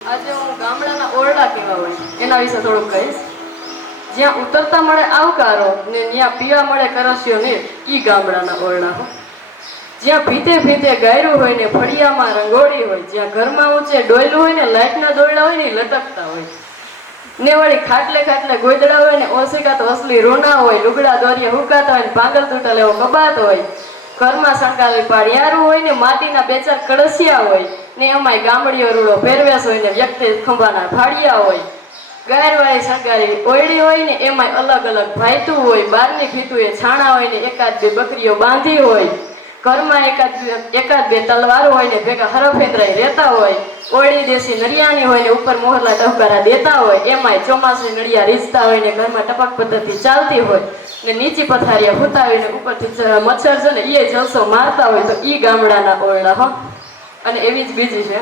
આજે હું ગામડાના ઓરડા કેવા હોય એના વિશે થોડુંક કહીશ. જ્યાં ઉતરતા મળે આવકારો ને ત્યાં પીવા મળે કરસ્યો ને ઈ ગામડાના ઓરડા હોય. જ્યાં ભીતે ભીતે ગાયરું હોય ને ફળિયામાં રંગોળી હોય, જ્યાં ઘરમાં ઊંચે ડોયલું હોય ને લાઈટના દોરડા હોય ને લટકતા હોય, ને વળી ખાટલે ખાટલે ગોદડા હોય ને ઓશિકા તો અસલી રોના હોય, લુગડા દોરિયા હુકાતા હોય ને પાંગલ તૂટલ એવો કબાત હોય, ઘરમાં શણગારેલ પાડિયારું હોય ને માટીના બે ચાર કળસિયા હોય ને એમાંય ગામડીઓ રૂડો પહેરવેશ હોય ને વ્યક્તિ ખંભાના ફાડિયા હોય, ગાયરવાળી શણગારેલી ઓયડી હોય ને એમાંય અલગ અલગ ભાઈતું હોય, બારની ફીતું એ છાણા હોય ને એકાદ બે બકરીઓ બાંધી હોય, ઘરમાં એકાદ બે તલવારો હોય ને ભેગા હરફેંદરાઈ રહેતા હોય, ઓયડી દેશી નરિયાણી હોય ને ઉપર મોહરલા ટહકારા દેતા હોય, એમાંય ચોમાસી નડિયા રીઝતા હોય ને ઘરમાં ટપક પદ્ધતિ ચાલતી હોય ને નીચી પથારીયા ફૂતાવીને ઉપરથી મચ્છર છે ને એ જલસો મારતા હોય તો ઈ ગામડાના ઓરડા હો. અને એવી જ બીજી છે,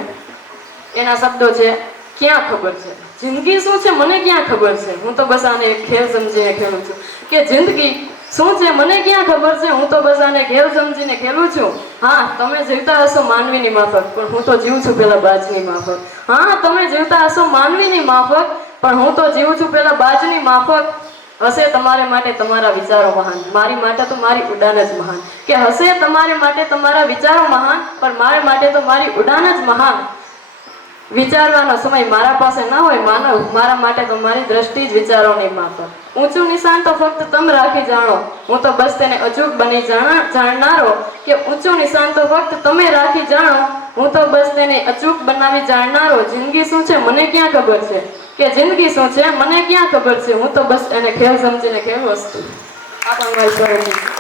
એના શબ્દો છે ક્યાં ખબર છે, જિંદગી શું છે મને ક્યાં ખબર છે, હું તો બસ આને ખેલ સમજીને ખેલું છું. કે જિંદગી શું છે મને ક્યાં ખબર છે, હું તો બસ આને ખેલ સમજીને ખેલું છું. હા તમે જીવતા હશો માનવીની માફક, પણ હું તો જીવું છું પેલા બાજની માફક. હા તમે જીવતા હશો માનવીની માફક, પણ હું તો જીવું છું પેલા બાજની માફક. હશે તમારે માટે તમારા વિચારો મહાન, મારી માટે તો મારી ઉડાન જ મહાન. કે હશે તમારે માટે તમારા વિચારો મહાન, પણ મારે માટે તો મારી ઉડાન જ મહાન. વિચારવાનો સમય મારા પાસે ના હોય માનવ, મારા માટે તો મારી દ્રષ્ટિ જ વિચારોની માફક. ઊંચું નિશાન તો ફક્ત તમે રાખી જાણો, હું તો બસ તેને અચૂક બની જાણનારો. કે ઊંચું નિશાન તો ફક્ત તમે રાખી જાણો, હું તો બસ તેને અચૂક બનાવી જાણનારો. જિંદગી શું છે મને ક્યાં ખબર છે, કે જિંદગી શું છે મને ક્યાં ખબર છે, હું તો બસ એને ખેલ સમજીને ખેલ વસ્તુ. આ પણ મારી સ્વરૂપ.